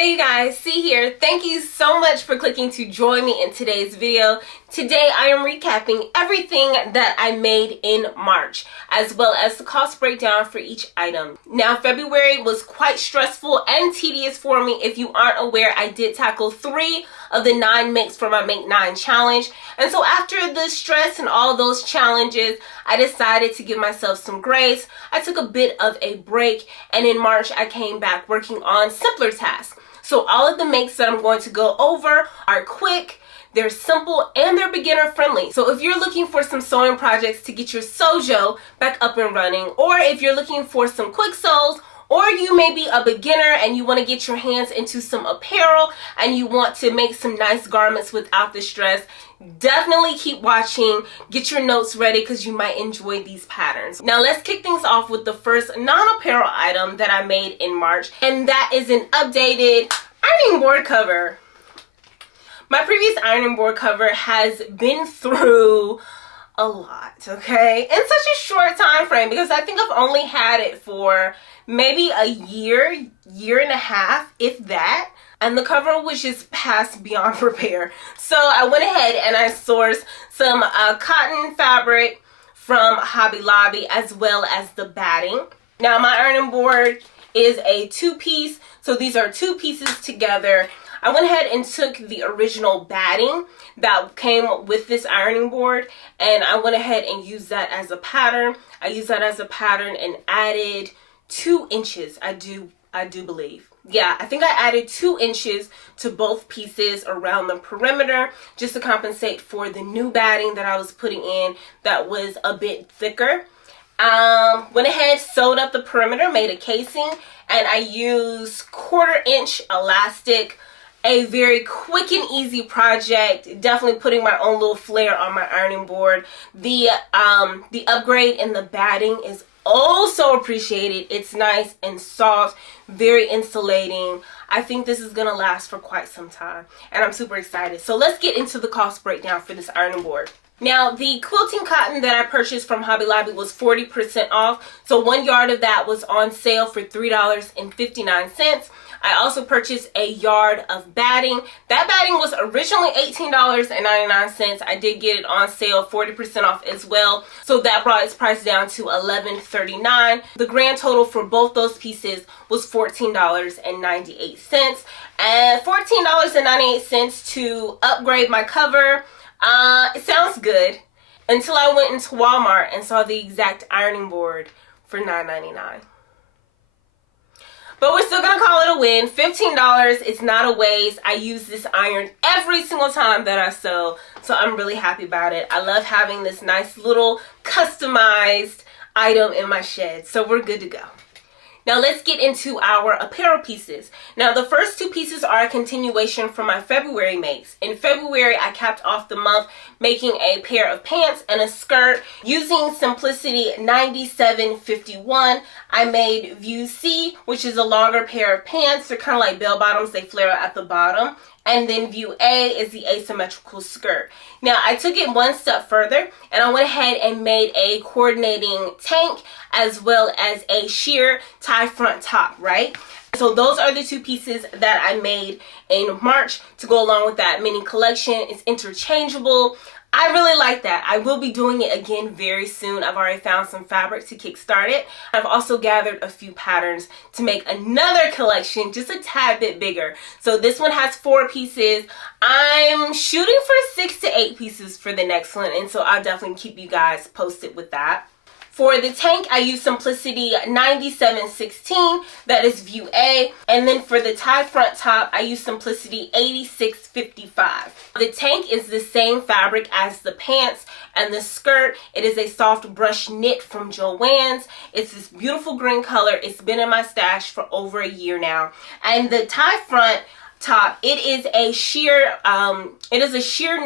Hey you guys, C here. Thank you so much for clicking to join me in today's video. Today I am recapping everything that I made in March, as well as the cost breakdown for each item. Now, February was quite stressful and tedious for me. If you aren't aware, I did tackle 3 of the 9 makes for my Make 9 challenge. And so after the stress and all those challenges, I decided to give myself some grace. I took a bit of a break, and in March I came back working on simpler tasks. So all of the makes that I'm going to go over are quick, they're simple, and they're beginner friendly. So if you're looking for some sewing projects to get your sojo back up and running, or if you're looking for some quick sews, or you may be a beginner and you want to get your hands into some apparel and you want to make some nice garments without the stress, definitely keep watching. Get your notes ready because you might enjoy these patterns. Now let's kick things off with the first non-apparel item that I made in March, and that is an updated ironing board cover. My previous ironing board cover has been through a lot, okay, in such a short time frame, because I think I've only had it for maybe a year and a half, if that, and the cover was just past beyond repair. So I went ahead and I sourced some cotton fabric from Hobby Lobby, as well as the batting. Now my ironing board is a 2-piece, so these are 2 pieces together. I went ahead and took the original batting that came with this ironing board, and I went ahead and used that as a pattern. I used that as a pattern and added 2 inches, I do believe. Yeah, I think I added 2 inches to both pieces around the perimeter just to compensate for the new batting that I was putting in that was a bit thicker. Went ahead, sewed up the perimeter, made a casing, and I used 1/4 inch elastic. A very quick and easy project, definitely putting my own little flair on my ironing board. The upgrade in the batting is also appreciated. It's nice and soft, very insulating. I think this is gonna last for quite some time, and I'm super excited. So let's get into the cost breakdown for this ironing board. Now, the quilting cotton that I purchased from Hobby Lobby was 40% off, so 1 yard of that was on sale for $3.59. I also purchased a yard of batting. That batting was originally $18.99. I did get it on sale 40% off as well, so that brought its price down to $11.39. The grand total for both those pieces was $14.98, and $14.98 to upgrade my cover. It sounds good until I went into Walmart and saw the exact ironing board for $9.99. But we're still gonna call it a win. $15, it's not a waste. I use this iron every single time that I sew, so I'm really happy about it. I love having this nice little customized item in my shed, so we're good to go. Now let's get into our apparel pieces. Now the first 2 pieces are a continuation from my February makes. In February, I capped off the month making a pair of pants and a skirt using Simplicity 9751. I made View C, which is a longer pair of pants. They're kind of like bell bottoms, they flare out at the bottom. And then View A is the asymmetrical skirt. Now I took it one step further and I went ahead and made a coordinating tank as well as a sheer tie front top, right? So those are the 2 pieces that I made in March to go along with that mini collection. It's interchangeable. I really like that. I will be doing it again very soon. I've already found some fabric to kickstart it. I've also gathered a few patterns to make another collection just a tad bit bigger. So this one has 4 pieces. I'm shooting for 6 to 8 pieces for the next one, and so I'll definitely keep you guys posted with that. For the tank, I use Simplicity 9716, that is View A. And then for the tie front top, I use Simplicity 8655. The tank is the same fabric as the pants, and the skirt, it is a soft brush knit from Joann's. It's this beautiful green color. It's been in my stash for over a year now. And the tie front top, it is a sheer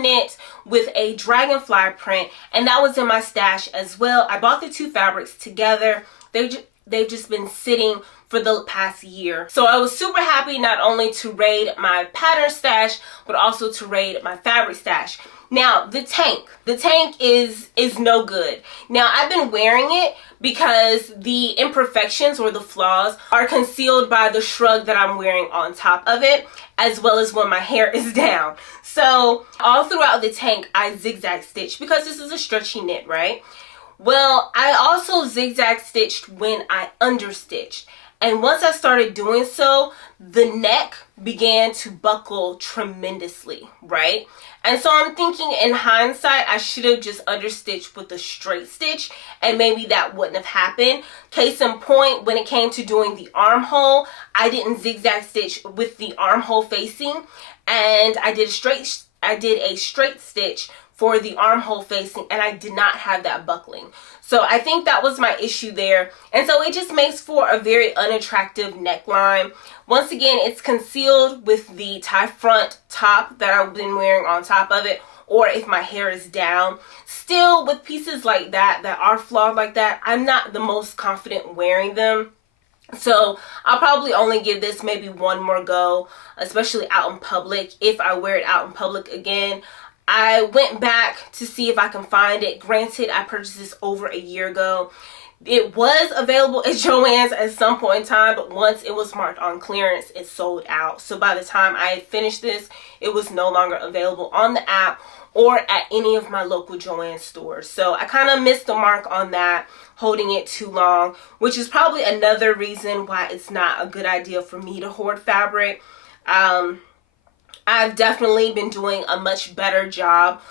knit with a dragonfly print, and that was in my stash as well. I bought the 2 fabrics together. They've just been sitting for the past year, so I was super happy not only to raid my pattern stash but also to raid my fabric stash. Now, the tank is no good. Now, I've been wearing it because the imperfections or the flaws are concealed by the shrug that I'm wearing on top of it, as well as when my hair is down. So all throughout the tank, I zigzag stitch because this is a stretchy knit, right? Well, I also zigzag stitched when I understitched. And once I started doing so, the neck began to buckle tremendously, right? And so I'm thinking in hindsight, I should have just understitched with a straight stitch and maybe that wouldn't have happened. Case in point, when it came to doing the armhole, I didn't zigzag stitch with the armhole facing, and I did a straight stitch for the armhole facing, and I did not have that buckling. So I think that was my issue there. And so it just makes for a very unattractive neckline. Once again, it's concealed with the tie front top that I've been wearing on top of it, or if my hair is down. Still, with pieces like that are flawed like that, I'm not the most confident wearing them. So I'll probably only give this maybe one more go, especially out in public, if I wear it out in public again. I went back to see if I can find it. Granted, I purchased this over a year ago. It was available at Joann's at some point in time, but once it was marked on clearance, it sold out. So by the time I had finished this, it was no longer available on the app or at any of my local Joann's stores. So I kind of missed the mark on that, holding it too long, which is probably another reason why it's not a good idea for me to hoard fabric. I've definitely been doing a much better job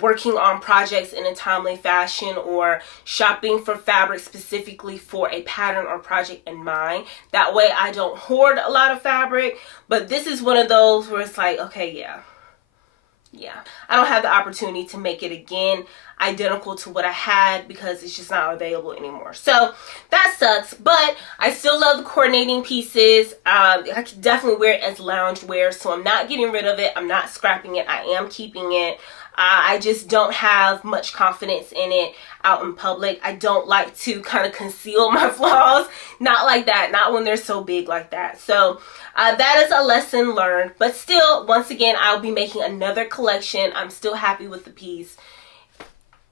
working on projects in a timely fashion, or shopping for fabric specifically for a pattern or project in mind. That way I don't hoard a lot of fabric. But this is one of those where it's like, okay, yeah, I don't have the opportunity to make it again identical to what I had because it's just not available anymore. So that sucks, but I still love the coordinating pieces. I could definitely wear it as lounge wear, so I'm not getting rid of it. I'm not scrapping it. I am keeping it. I just don't have much confidence in it out in public. I don't like to kind of conceal my flaws. Not like that. Not when they're so big like that. So that is a lesson learned. But still, once again, I'll be making another collection. I'm still happy with the piece.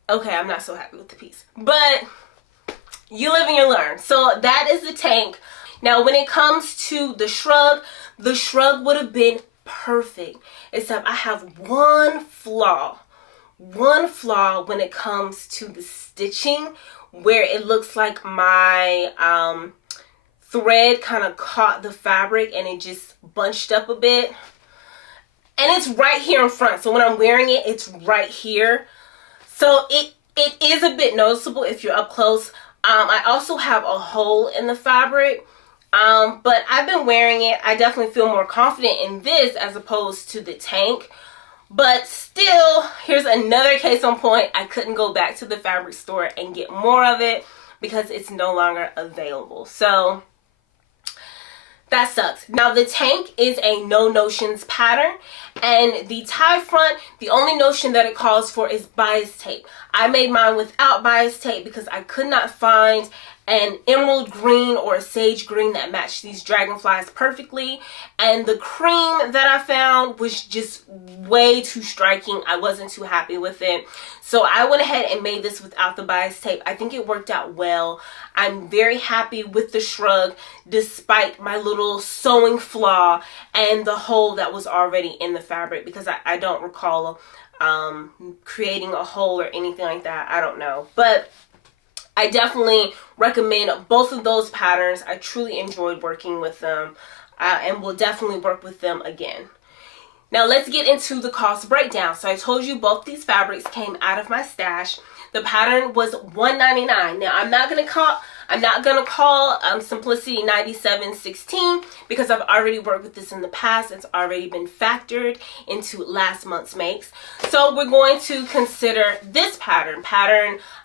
Okay, I'm not so happy with the piece. But you live and you learn. So that is the tank. Now, when it comes to the shrug would have been perfect, except I have one flaw when it comes to the stitching, where it looks like my thread kind of caught the fabric and it just bunched up a bit, and it's right here in front. So when I'm wearing it, it's right here, so it is a bit noticeable if you're up close. I also have a hole in the fabric. But I've been wearing it. I definitely feel more confident in this as opposed to the tank. But still, here's another case on point. I couldn't go back to the fabric store and get more of it because it's no longer available. So that sucks. Now, the tank is a no notions pattern, and the tie front, the only notion that it calls for is bias tape. I made mine without bias tape because I could not find an emerald green or a sage green that matched these dragonflies perfectly, and the cream that I found was just way too striking. I wasn't too happy with it, so I went ahead and made this without the bias tape. I think it worked out well. I'm very happy with the shrug despite my little sewing flaw and the hole that was already in the fabric, because I don't recall creating a hole or anything like that. I don't know, but I definitely recommend both of those patterns. I truly enjoyed working with them and will definitely work with them again. Now let's get into the cost breakdown. So I told you both these fabrics came out of my stash. The pattern was $1.99. Now I'm not gonna call Simplicity 9716 because I've already worked with this in the past. It's already been factored into last month's makes. So we're going to consider this pattern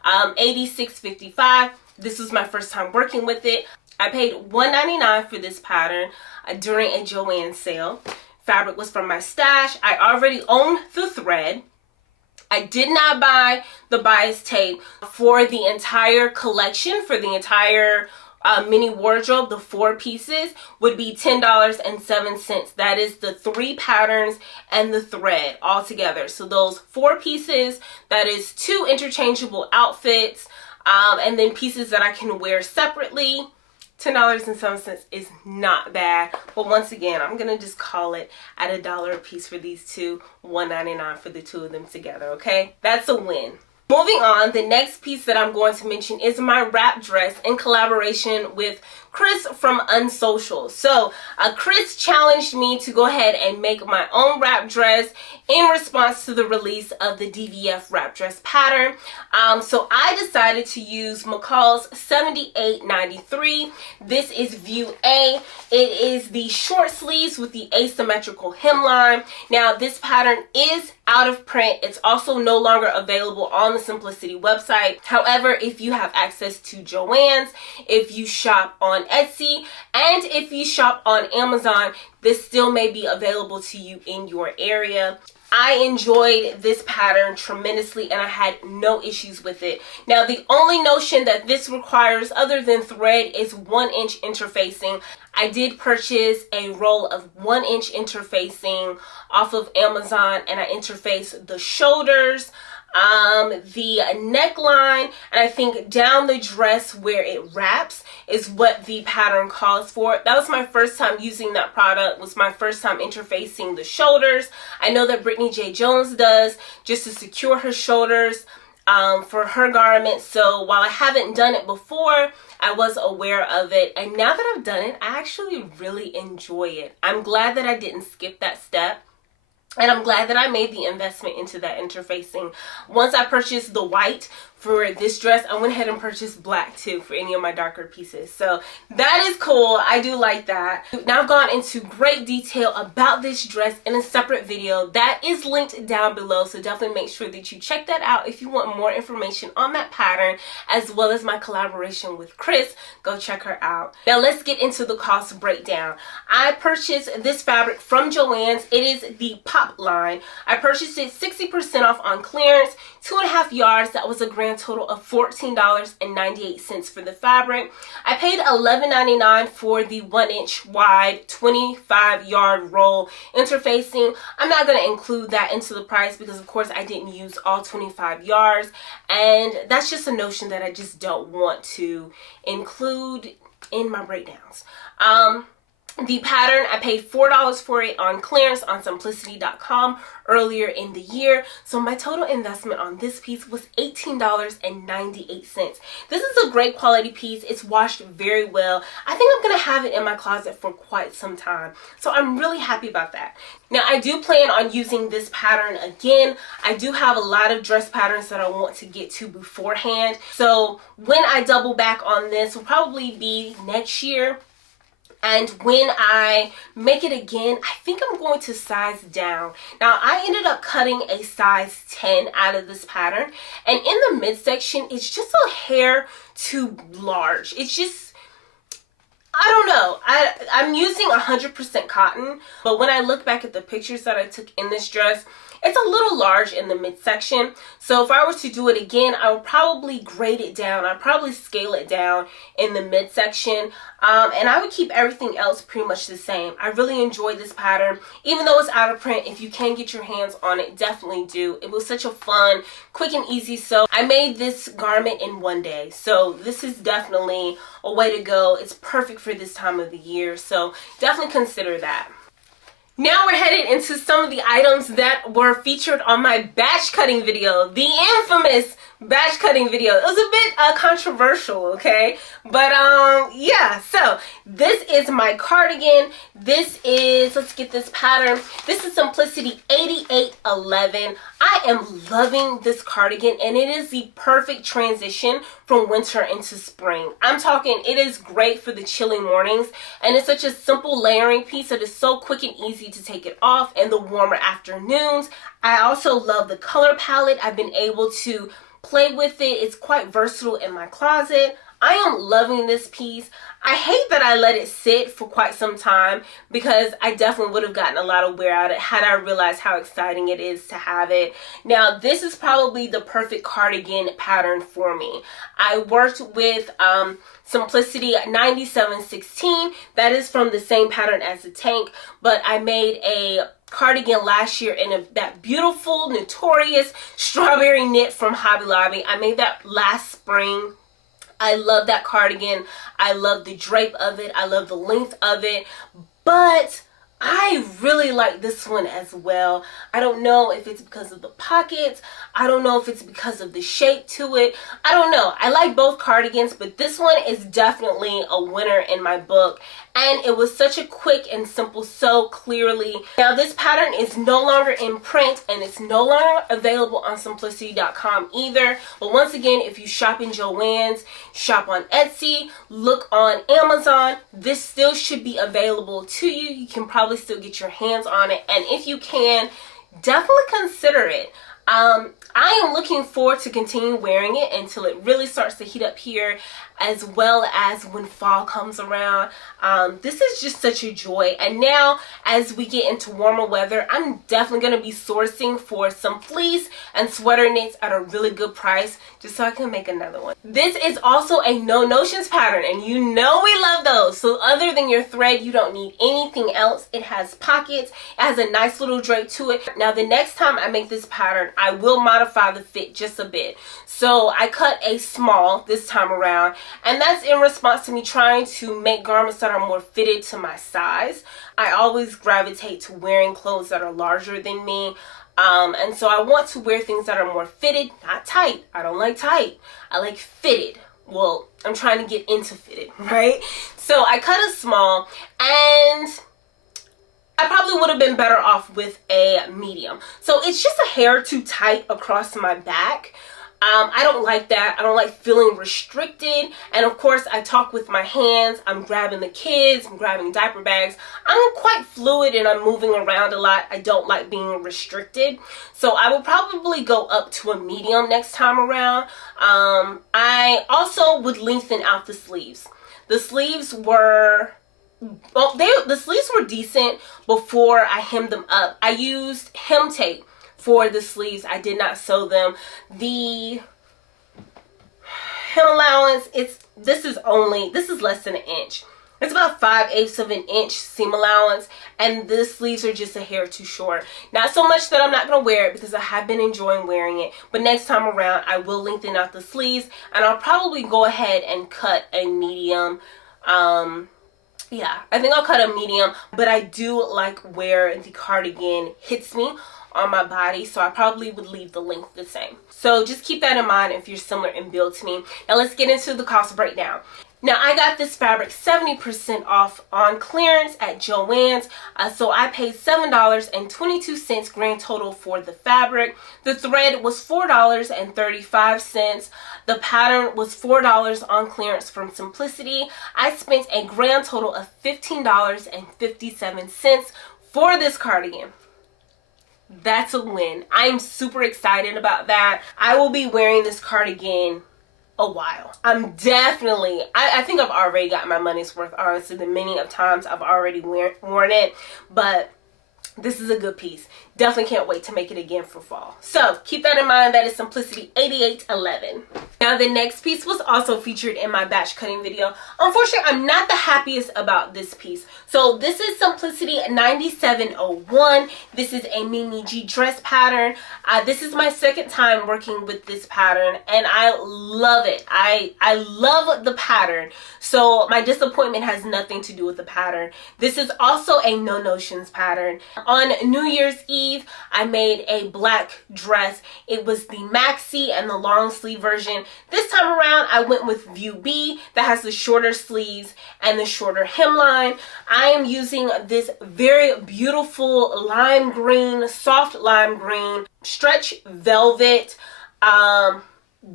8655. This was my first time working with it. I paid $1.99 for this pattern during a Joann's sale. Fabric was from my stash. I already owned the thread. I did not buy the bias tape for the entire collection, for the entire mini wardrobe, the 4 pieces, would be $10.07. That is the 3 patterns and the thread all together. So those 4 pieces, that is 2 interchangeable outfits, and then pieces that I can wear separately. $10.07 is not bad, but once again, I'm gonna just call it at $1 a piece for these two, $1.99 for the 2 of them together. Okay, that's a win. Moving on, the next piece that I'm going to mention is my wrap dress in collaboration with Chris from Unsocial. So Chris challenged me to go ahead and make my own wrap dress in response to the release of the DVF wrap dress pattern. So I decided to use McCall's 7893. This is view A. It is the short sleeves with the asymmetrical hemline. Now this pattern is out of print. It's also no longer available on the Simplicity website. However, if you have access to Joann's, if you shop on Etsy, and if you shop on Amazon, this still may be available to you in your area. I enjoyed this pattern tremendously and I had no issues with it. Now, the only notion that this requires other than thread is 1-inch interfacing. I did purchase a roll of 1-inch interfacing off of Amazon, and I interfaced the shoulders, the neckline, and I think down the dress where it wraps is what the pattern calls for. That was my first time using that product, was my first time interfacing the shoulders. I know that Brittany J. Jones does, just to secure her shoulders for her garments. So while I haven't done it before, I was aware of it, and now that I've done it, I actually really enjoy it. I'm glad that I didn't skip that step. And I'm glad that I made the investment into that interfacing. Once I purchased the white for this dress, I went ahead and purchased black too for any of my darker pieces. So that is cool. I do like that. Now I've gone into great detail about this dress in a separate video that is linked down below. So definitely make sure that you check that out if you want more information on that pattern, as well as my collaboration with Chris. Go check her out. Now let's get into the cost breakdown. I purchased this fabric from Joann's. It is the Pop line. I purchased it 60% off on clearance, 2.5 yards. That was a grand total of $14.98 for the fabric. I paid $11.99 for the 1-inch wide 25-yard roll interfacing. I'm not going to include that into the price because of course I didn't use all 25 yards, and that's just a notion that I just don't want to include in my breakdowns. The pattern, I paid $4 for it on clearance on simplicity.com earlier in the year. So my total investment on this piece was $18.98. This is a great quality piece. It's washed very well. I think I'm going to have it in my closet for quite some time. So I'm really happy about that. Now I do plan on using this pattern again. I do have a lot of dress patterns that I want to get to beforehand. So when I double back on this will probably be next year. And when I make it again, I think I'm going to size down. Now, I ended up cutting a size 10 out of this pattern. And in the midsection, it's just a hair too large. It's just, I don't know. I'm using 100% cotton. But when I look back at the pictures that I took in this dress, it's a little large in the midsection. So if I were to do it again, I would probably grade it down. I'd probably scale it down in the midsection. And I would keep everything else pretty much the same. I really enjoyed this pattern. Even though it's out of print, if you can get your hands on it, definitely do. It was such a fun, quick and easy sew. I made this garment in 1 day. So this is definitely a way to go. It's perfect for this time of the year. So definitely consider that. Now we're headed into some of the items that were featured on my batch cutting video, the infamous batch cutting video. It was a bit controversial, okay? But yeah, so this is my cardigan. This is, let's get this pattern. This is Simplicity 8811. I am loving this cardigan, and it is the perfect transition from winter into spring. I'm talking, it is great for the chilly mornings, and it's such a simple layering piece that is so quick and easy to take it off in the warmer afternoons. I also love the color palette. I've been able to play with it. It's quite versatile in my closet. I am loving this piece. I hate that I let it sit for quite some time because I definitely would have gotten a lot of wear out of it had I realized how exciting it is to have it. Now, this is probably the perfect cardigan pattern for me. I worked with Simplicity 9716. That is from the same pattern as the tank, but I made a cardigan last year in that beautiful, notorious strawberry knit from Hobby Lobby. I made that last spring. I love that cardigan. I love the drape of it. I love the length of it. But I really like this one as well. I don't know if it's because of the pockets. I don't know if it's because of the shape to it. I don't know. I like both cardigans, but this one is definitely a winner in my book. And it was such a quick and simple sew clearly. Now this pattern is no longer in print and it's no longer available on simplicity.com either. But once again, if you shop in Joann's, shop on Etsy, look on Amazon, this still should be available to you. You can probably still get your hands on it. And if you can, definitely consider it. I am looking forward to continue wearing it until it really starts to heat up here, as well as when fall comes around. This is just such a joy. And now as we get into warmer weather, I'm definitely going to be sourcing for some fleece and sweater knits at a really good price just so I can make another one. This is also a no notions pattern, and you know we love those. So other than your thread, you don't need anything else. It has pockets. It has a nice little drape to it. Now the next time I make this pattern, I will modify the fit just a bit. So I cut a small this time around, and that's in response to me trying to make garments that are more fitted to my size. I always gravitate to wearing clothes that are larger than me. And so I want to wear things that are more fitted, not tight. I don't like tight. I like fitted. Well, I'm trying to get into fitted, right? So I cut a small, and I probably would have been better off with a medium. So it's just a hair too tight across my back. I don't like that. I don't like feeling restricted. And of course, I talk with my hands. I'm grabbing the kids. I'm grabbing diaper bags. I'm quite fluid and I'm moving around a lot. I don't like being restricted. So I will probably go up to a medium next time around. I also would lengthen out the sleeves. The sleeves were... well, the sleeves were decent before I hemmed them up. I used hem tape for the sleeves. I did not sew them. The hem allowance, this is less than an inch. It's about 5/8 of an inch seam allowance, and the sleeves are just a hair too short. Not so much that I'm not going to wear it because I have been enjoying wearing it, but next time around I will lengthen out the sleeves, and I'll probably go ahead and cut a medium. Yeah, I think I'll cut a medium, but I do like where the cardigan hits me on my body, so I probably would leave the length the same. So just keep that in mind if you're similar in build to me. Now let's get into the cost breakdown. Now I got this fabric 70% off on clearance at Joann's, so I paid $7.22 grand total for the fabric. The thread was $4.35. The pattern was $4 on clearance from Simplicity. I spent a grand total of $15.57 for this cardigan. That's a win. I'm super excited about that. I will be wearing this cardigan a while. I'm definitely, I think I've already got my money's worth, honestly, the many of times I've already worn it, but this is a good piece. Definitely can't wait to make it again for fall. So keep that in mind. That is Simplicity 8811. Now the next piece was also featured in my batch cutting video. Unfortunately, I'm not the happiest about this piece. So this is Simplicity 9701. This is a Mimi G dress pattern. This is my second time working with this pattern, and I love it. I love the pattern. So my disappointment has nothing to do with the pattern. This is also a no notions pattern. On New Year's Eve, I made a black dress. It was the maxi and the long sleeve version. This time around, I went with View B that has the shorter sleeves and the shorter hemline. I am using this very beautiful lime green, soft lime green, stretch velvet.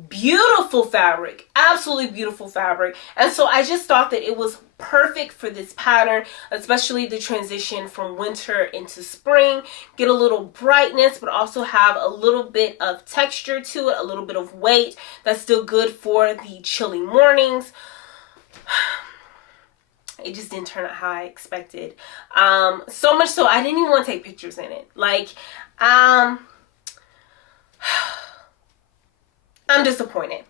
Beautiful fabric, absolutely beautiful fabric. And so I just thought that it was perfect for this pattern, especially the transition from winter into spring. Get a little brightness, but also have a little bit of texture to it, a little bit of weight that's still good for the chilly mornings. It just didn't turn out how I expected. So much so I didn't even want to take pictures in it. Like, I'm disappointed.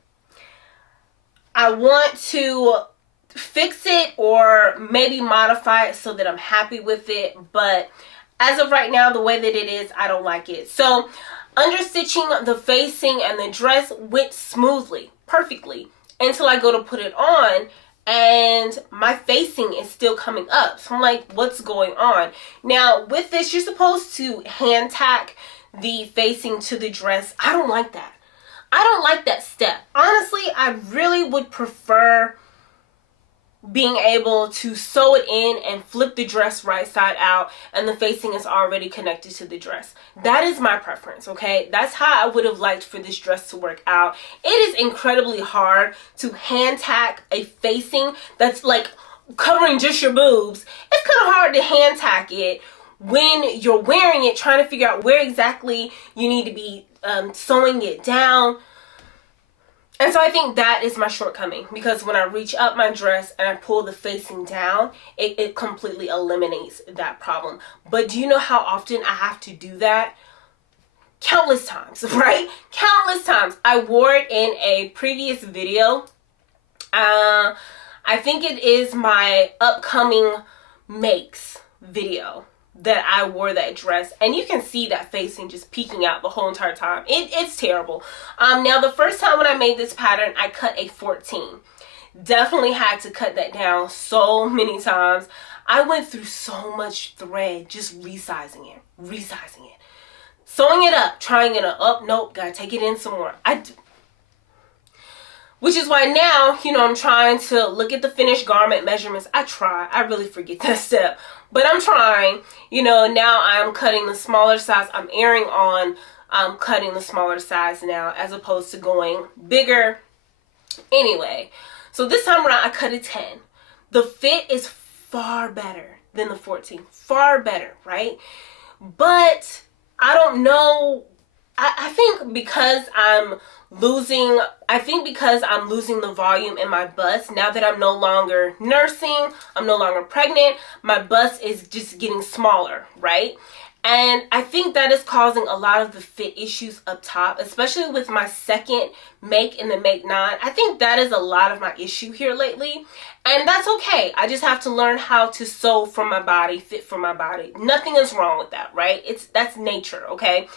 I want to fix it or maybe modify it so that I'm happy with it, but as of right now, the way that it is, I don't like it. So understitching the facing and the dress went smoothly, perfectly, until I go to put it on and my facing is still coming up. So I'm like, what's going on? Now with this, you're supposed to hand tack the facing to the dress. I don't like that. I don't like that step. Honestly, I really would prefer being able to sew it in and flip the dress right side out and the facing is already connected to the dress. That is my preference, okay? That's how I would have liked for this dress to work out. It is incredibly hard to hand tack a facing that's like covering just your boobs. It's kind of hard to hand tack it when you're wearing it, trying to figure out where exactly you need to be sewing it down. And so I think that is my shortcoming, because when I reach up my dress and I pull the facing down, it completely eliminates that problem. But do you know how often I have to do that? Countless times, right? Countless times. I wore it in a previous video. I think it is my upcoming makes video that I wore that dress, and you can see that facing just peeking out the whole entire time. It's terrible. Now the first time when I made this pattern, I cut a 14. Definitely had to cut that down so many times. I went through so much thread just resizing it, sewing it up, trying it up, nope, gotta take it in some more. Which is why now, you know, I'm trying to look at the finished garment measurements. I really forget that step. But I'm trying, you know, now I'm cutting the smaller size. I'm erring on cutting the smaller size now as opposed to going bigger. Anyway, so this time around I cut a 10. The fit is far better than the 14. Far better, right? But I don't know. I think because I'm losing the volume in my bust, now that I'm no longer nursing, I'm no longer pregnant, my bust is just getting smaller, right? And I think that is causing a lot of the fit issues up top, especially with my second make in the Make 9. I think that is a lot of my issue here lately. And that's okay. I just have to learn how to sew for my body, fit for my body. Nothing is wrong with that, right? That's nature, okay?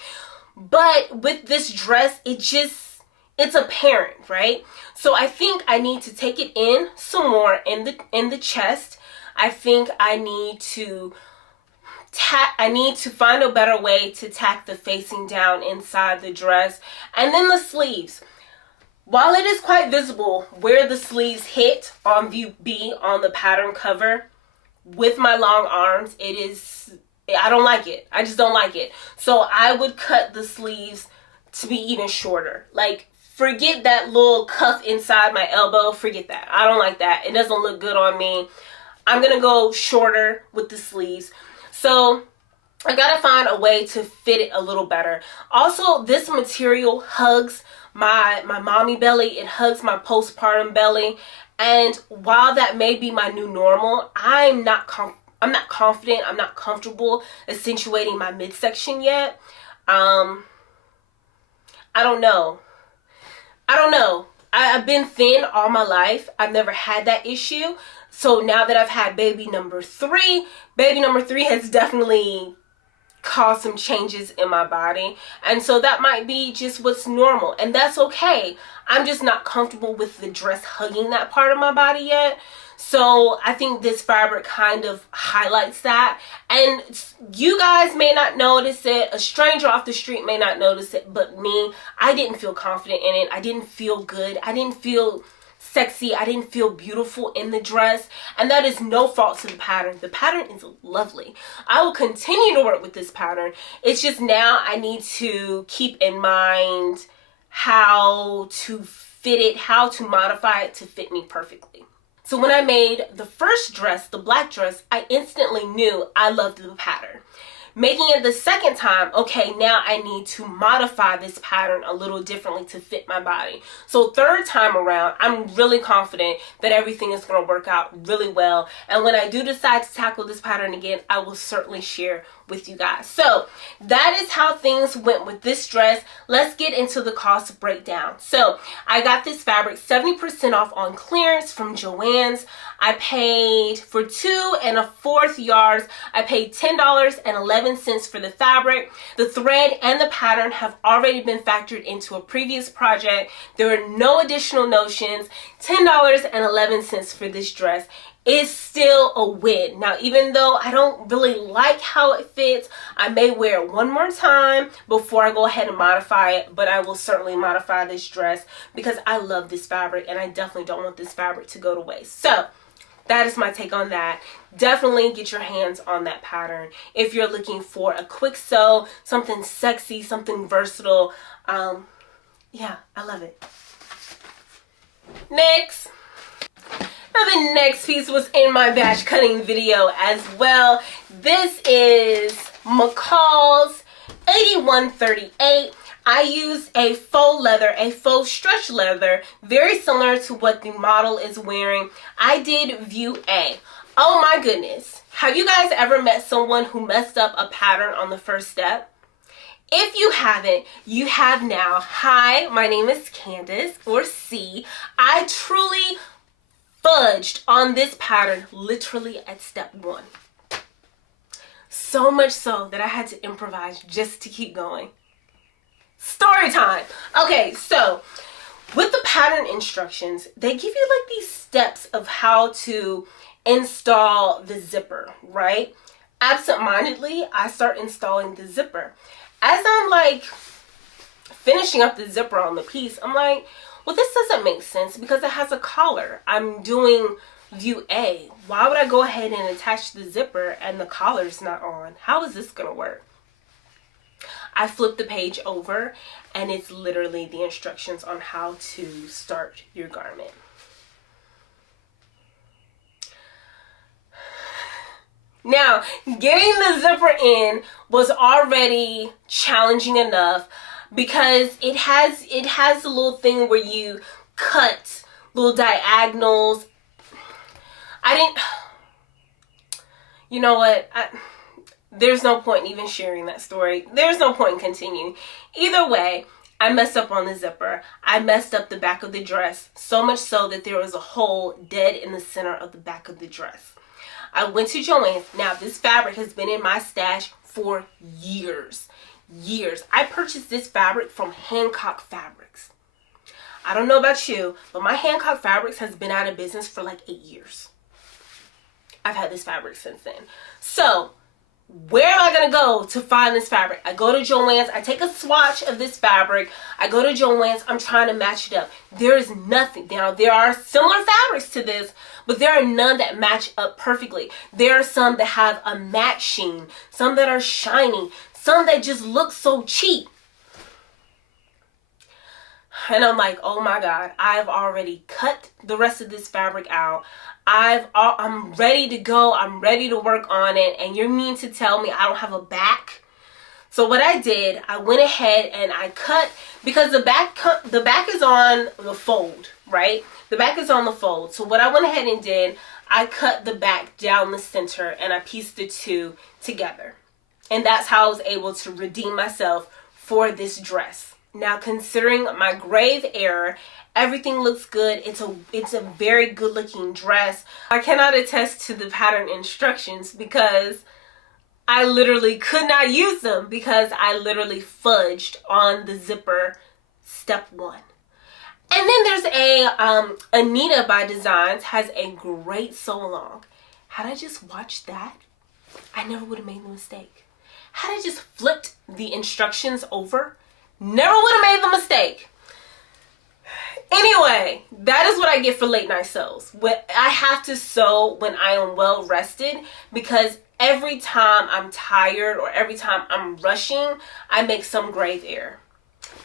But with this dress, it's apparent, right? So I think I need to take it in some more in the chest. I think I need to find a better way to tack the facing down inside the dress. And then the sleeves. While it is quite visible where the sleeves hit on view B on the pattern cover, with my long arms, I don't like it. I just don't like it. So I would cut the sleeves to be even shorter. Like, forget that little cuff inside my elbow. Forget that. I don't like that. It doesn't look good on me. I'm going to go shorter with the sleeves. So I got to find a way to fit it a little better. Also, this material hugs my mommy belly. It hugs my postpartum belly. And while that may be my new normal, I'm not confident, I'm not comfortable accentuating my midsection yet. I don't know. I've been thin all my life. I've never had that issue. So now that I've had baby number 3 has definitely caused some changes in my body. And so that might be just what's normal. And that's okay. I'm just not comfortable with the dress hugging that part of my body yet. So I think this fabric kind of highlights that. And you guys may not notice it. A stranger off the street may not notice it. But me, I didn't feel confident in it. I didn't feel good. I didn't feel sexy. I didn't feel beautiful in the dress. And that is no fault to the pattern. The pattern is lovely. I will continue to work with this pattern. It's just now I need to keep in mind how to fit it, how to modify it to fit me perfectly. So when I made the first dress, the black dress, I instantly knew I loved the pattern. Making it the second time, okay, now I need to modify this pattern a little differently to fit my body. So third time around, I'm really confident that everything is going to work out really well. And when I do decide to tackle this pattern again, I will certainly share with you guys. So that is how things went with this dress. Let's get into the cost breakdown. So I got this fabric 70% off on clearance from Joann's. I paid for 2 1/4 yards. I paid $10.11 for the fabric. The thread and the pattern have already been factored into a previous project. There are no additional notions. $10.11 for this dress is still a win. Now, even though I don't really like how it fits, I may wear it one more time before I go ahead and modify it, but I will certainly modify this dress because I love this fabric and I definitely don't want this fabric to go to waste. So that is my take on that. Definitely get your hands on that pattern if you're looking for a quick sew, something sexy, something versatile. Yeah, I love it. Next. Now the next piece was in my batch cutting video as well. This is McCall's 8138. I used a faux leather, a faux stretch leather, very similar to what the model is wearing. I did view A. Oh my goodness. Have you guys ever met someone who messed up a pattern on the first step? If you haven't, you have now. Hi, my name is Candace, or C. I truly fudged on this pattern literally at step 1. So much so that I had to improvise just to keep going. Story time. Okay, so with the pattern instructions, they give you like these steps of how to install the zipper, right? Absent-mindedly, I start installing the zipper. As I'm like finishing up the zipper on the piece, I'm like, well, this doesn't make sense because it has a collar. I'm doing view A. Why would I go ahead and attach the zipper and the collar's not on? How is this gonna work? I flip the page over and it's literally the instructions on how to start your garment. Now, getting the zipper in was already challenging enough because it has a little thing where you cut little diagonals. You know what? There's no point in even sharing that story. There's no point in continuing. Either way, I messed up on the zipper. I messed up the back of the dress, so much so that there was a hole dead in the center of the back of the dress. I went to Joann's. Now, this fabric has been in my stash for years. I purchased this fabric from Hancock Fabrics. I don't know about you, but my Hancock Fabrics has been out of business for like 8 years. I've had this fabric since then. So, where am I going to go to find this fabric? I go to Joann's. I take a swatch of this fabric. I go to Joann's. I'm trying to match it up. There is nothing. Now, there are similar fabrics to this, but there are none that match up perfectly. There are some that have a matte sheen, some that are shiny, some that just look so cheap. And I'm like, oh my God, I've already cut the rest of this fabric out. I'm ready to go. I'm ready to work on it. And you mean to tell me I don't have a back? So what I did, I went ahead and I cut, because the back is on the fold, right? The back is on the fold. So what I went ahead and did, I cut the back down the center and I pieced the two together. And that's how I was able to redeem myself for this dress. Now, considering my grave error, everything looks good. It's a very good looking dress. I cannot attest to the pattern instructions because I literally could not use them because I literally fudged on the zipper step 1. And then there's Anita by Designs has a great sew along. Had I just watched that, I never would have made the mistake. Had I just flipped the instructions over, never would have made the mistake. Anyway, that is what I get for late night sews. I have to sew when I am well rested because every time I'm tired or every time I'm rushing, I make some grave error.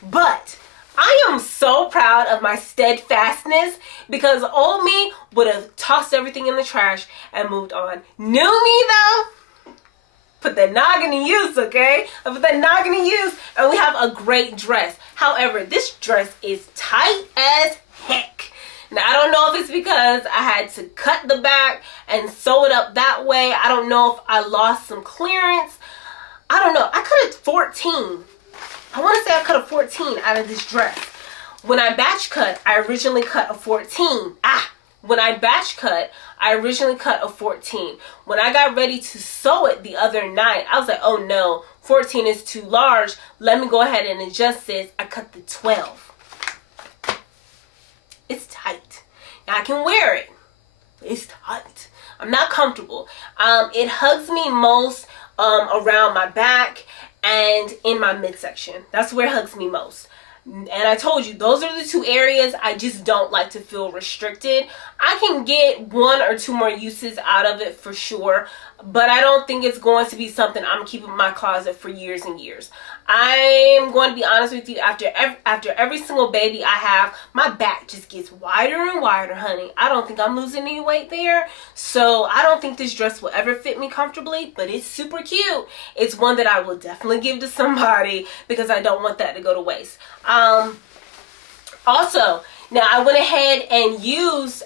But I am so proud of my steadfastness because old me would have tossed everything in the trash and moved on. New me though, put that noggin in use, okay? I put that noggin in use and we have a great dress. However, this dress is tight as heck. Now, I don't know if it's because I had to cut the back and sew it up that way. I don't know if I lost some clearance. I don't know. I cut a 14. I want to say I cut a 14 out of this dress. When I batch cut, I originally cut a 14. When I batch cut, I originally cut a 14. When I got ready to sew it the other night, I was like, oh no, 14 is too large. Let me go ahead and adjust this. I cut the 12. It's tight. Now I can wear it. It's tight. I'm not comfortable. It hugs me most around my back and in my midsection. That's where it hugs me most. And I told you, those are the two areas I just don't like to feel restricted. I can get 1 or 2 more uses out of it for sure, but I don't think it's going to be something I'm keeping in my closet for years and years. I'm going to be honest with you, after every single baby I have, my back just gets wider and wider, honey. I don't think I'm losing any weight there, so I don't think this dress will ever fit me comfortably, but it's super cute. It's one that I will definitely give to somebody because I don't want that to go to waste. Also, now I went ahead and used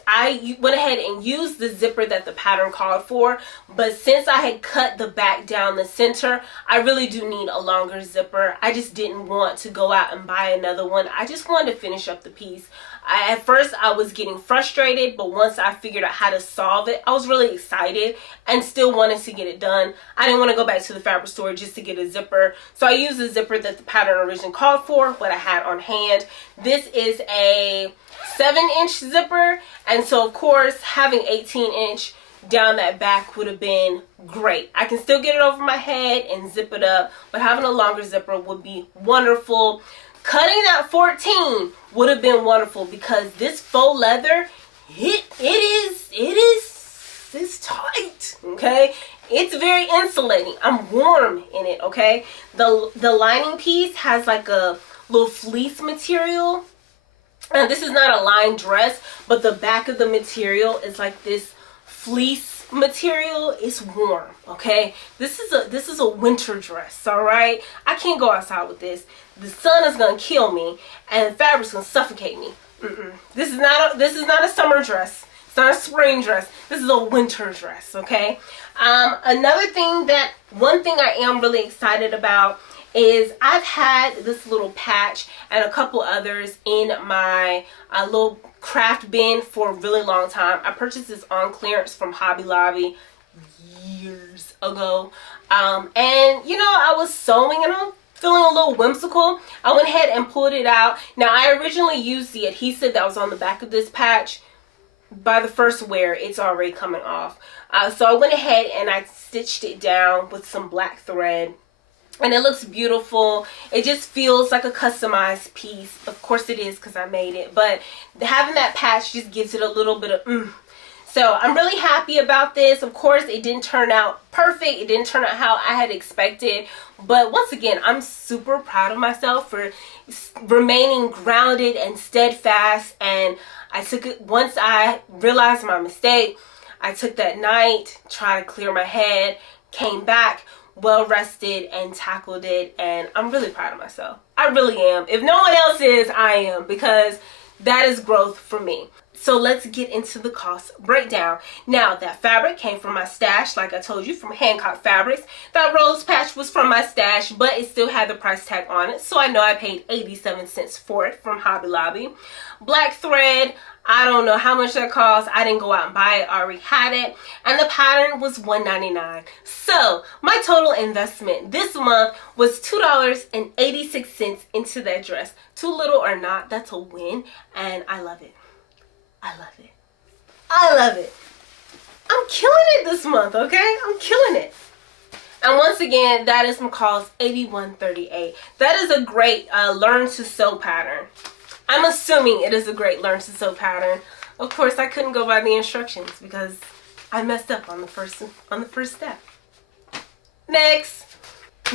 the zipper that the pattern called for, but since I had cut the back down the center, I really do need a longer zipper. I just didn't want to go out and buy another one. I just wanted to finish up the piece. At first I was getting frustrated, but once I figured out how to solve it, I was really excited and still wanted to get it done. I didn't want to go back to the fabric store just to get a zipper, so I used the zipper that the pattern originally called for, what I had on hand. This is a 7-inch zipper, and so of course having 18-inch down that back would have been great. I can still get it over my head and zip it up, but having a longer zipper would be wonderful. Cutting that 14 would have been wonderful because this faux leather, it's tight, okay? It's very insulating. I'm warm in it, okay? The lining piece has like a little fleece material. And this is not a lined dress, but the back of the material is like this fleece material. It's warm, okay? This is a winter dress, all right? I can't go outside with this. The sun is gonna kill me, and the fabric's gonna suffocate me. This is not a summer dress. It's not a spring dress. This is a winter dress, okay? One thing I am really excited about is I've had this little patch and a couple others in my little craft bin for a really long time. I purchased this on clearance from Hobby Lobby years ago. And you know, I was sewing and I'm feeling a little whimsical. I went ahead and pulled it out. Now, I originally used the adhesive that was on the back of this patch. By the first wear, it's already coming off. So I went ahead and I stitched it down with some black thread. And it looks beautiful. It just feels like a customized piece. Of course it is because I made it. But having that patch just gives it a little bit of So I'm really happy about this. Of course, it didn't turn out perfect. It didn't turn out how I had expected. But once again, I'm super proud of myself for remaining grounded and steadfast. And I took it, once I realized my mistake, I took that night, tried to clear my head, came back, well rested, and tackled it. And I'm really proud of myself. I really am. If no one else is, I am, because that is growth for me. So let's get into the cost breakdown. Now, that fabric came from my stash, like I told you, from Hancock Fabrics. That rose patch was from my stash, but it still had the price tag on it, so I know I paid 87 cents for it from Hobby Lobby. Black thread, I don't know how much that cost. I didn't go out and buy it. I already had it. And the pattern was $1.99. So my total investment this month was $2.86 into that dress. Too little or not, that's a win. And I love it. I love it. I love it. I'm killing it this month, okay? I'm killing it. And once again, that is McCall's 8138. That is a great learn to sew pattern. I'm assuming it is a great learn to sew pattern. Of course, I couldn't go by the instructions because I messed up on the first step. Next.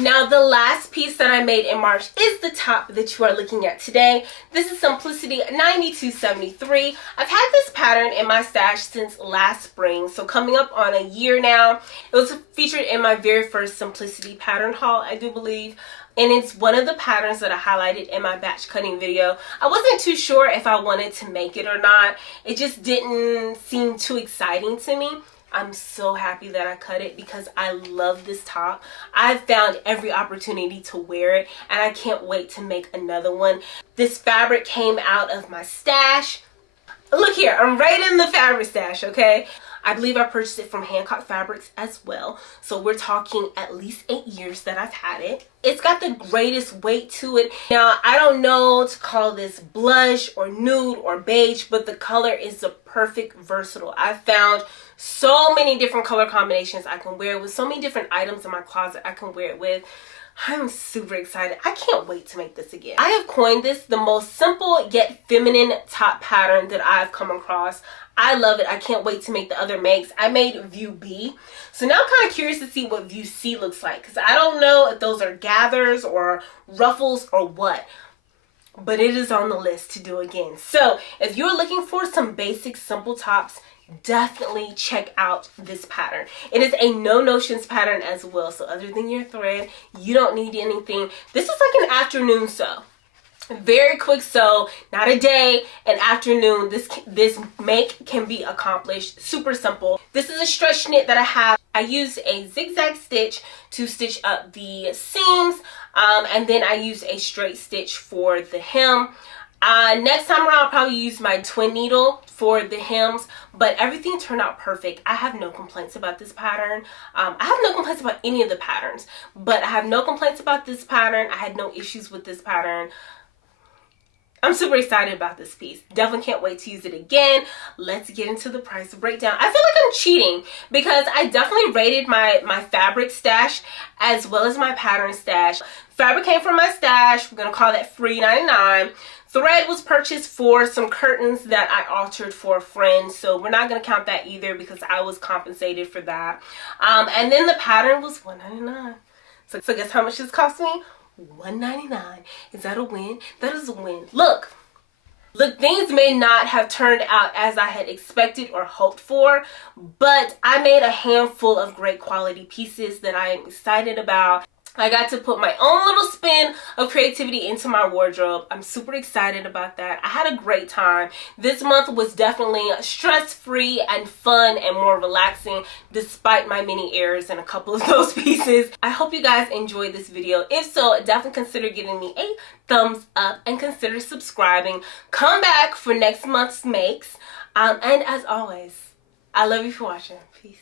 Now the last piece that I made in March is the top that you are looking at today. This is Simplicity 9273. I've had this pattern in my stash since last spring, so coming up on a year now. It was featured in my very first Simplicity pattern haul, I do believe. And it's one of the patterns that I highlighted in my batch cutting video. I wasn't too sure if I wanted to make it or not. It just didn't seem too exciting to me. I'm so happy that I cut it because I love this top. I've found every opportunity to wear it and I can't wait to make another one. This fabric came out of my stash. Look here, I'm right in the fabric stash, okay? I believe I purchased it from Hancock Fabrics as well. So we're talking at least 8 years that I've had it. It's got the greatest weight to it. Now, I don't know to call this blush or nude or beige, but the color is the perfect versatile. I've found so many different color combinations I can wear with, so many different items in my closet I can wear it with. I'm super excited. I can't wait to make this again. I have coined this the most simple yet feminine top pattern that I've come across. I love it. I can't wait to make the other makes. I made View B. So now I'm kind of curious to see what View C looks like, because I don't know if those are gathers or ruffles or what. But it is on the list to do again. So if you're looking for some basic simple tops, definitely check out this pattern. It is a no notions pattern as well. So other than your thread, you don't need anything. This is like an afternoon sew. Very quick sew, not a day, an afternoon. This make can be accomplished. Super simple. This is a stretch knit that I have. I used a zigzag stitch to stitch up the seams, and then I used a straight stitch for the hem. Next time around, I'll probably use my twin needle for the hems, but everything turned out perfect. I have no complaints about this pattern. I have no complaints about any of the patterns, but I have no complaints about this pattern. I had no issues with this pattern. I'm super excited about this piece. Definitely can't wait to use it again. Let's get into the price breakdown. I feel like I'm cheating because I definitely rated my fabric stash as well as my pattern stash. Fabric came from my stash. We're going to call that free $99. Thread was purchased for some curtains that I altered for a friend, so we're not going to count that either because I was compensated for that. And then the pattern was $199. So guess how much this cost me? $199. Is that a win? That is a win. Look, things may not have turned out as I had expected or hoped for, but I made a handful of great quality pieces that I am excited about. I got to put my own little spin of creativity into my wardrobe. I'm super excited about that. I had a great time. This month was definitely stress-free and fun and more relaxing despite my many errors in a couple of those pieces. I hope you guys enjoyed this video. If so, definitely consider giving me a thumbs up and consider subscribing. Come back for next month's makes. And as always, I love you for watching. Peace.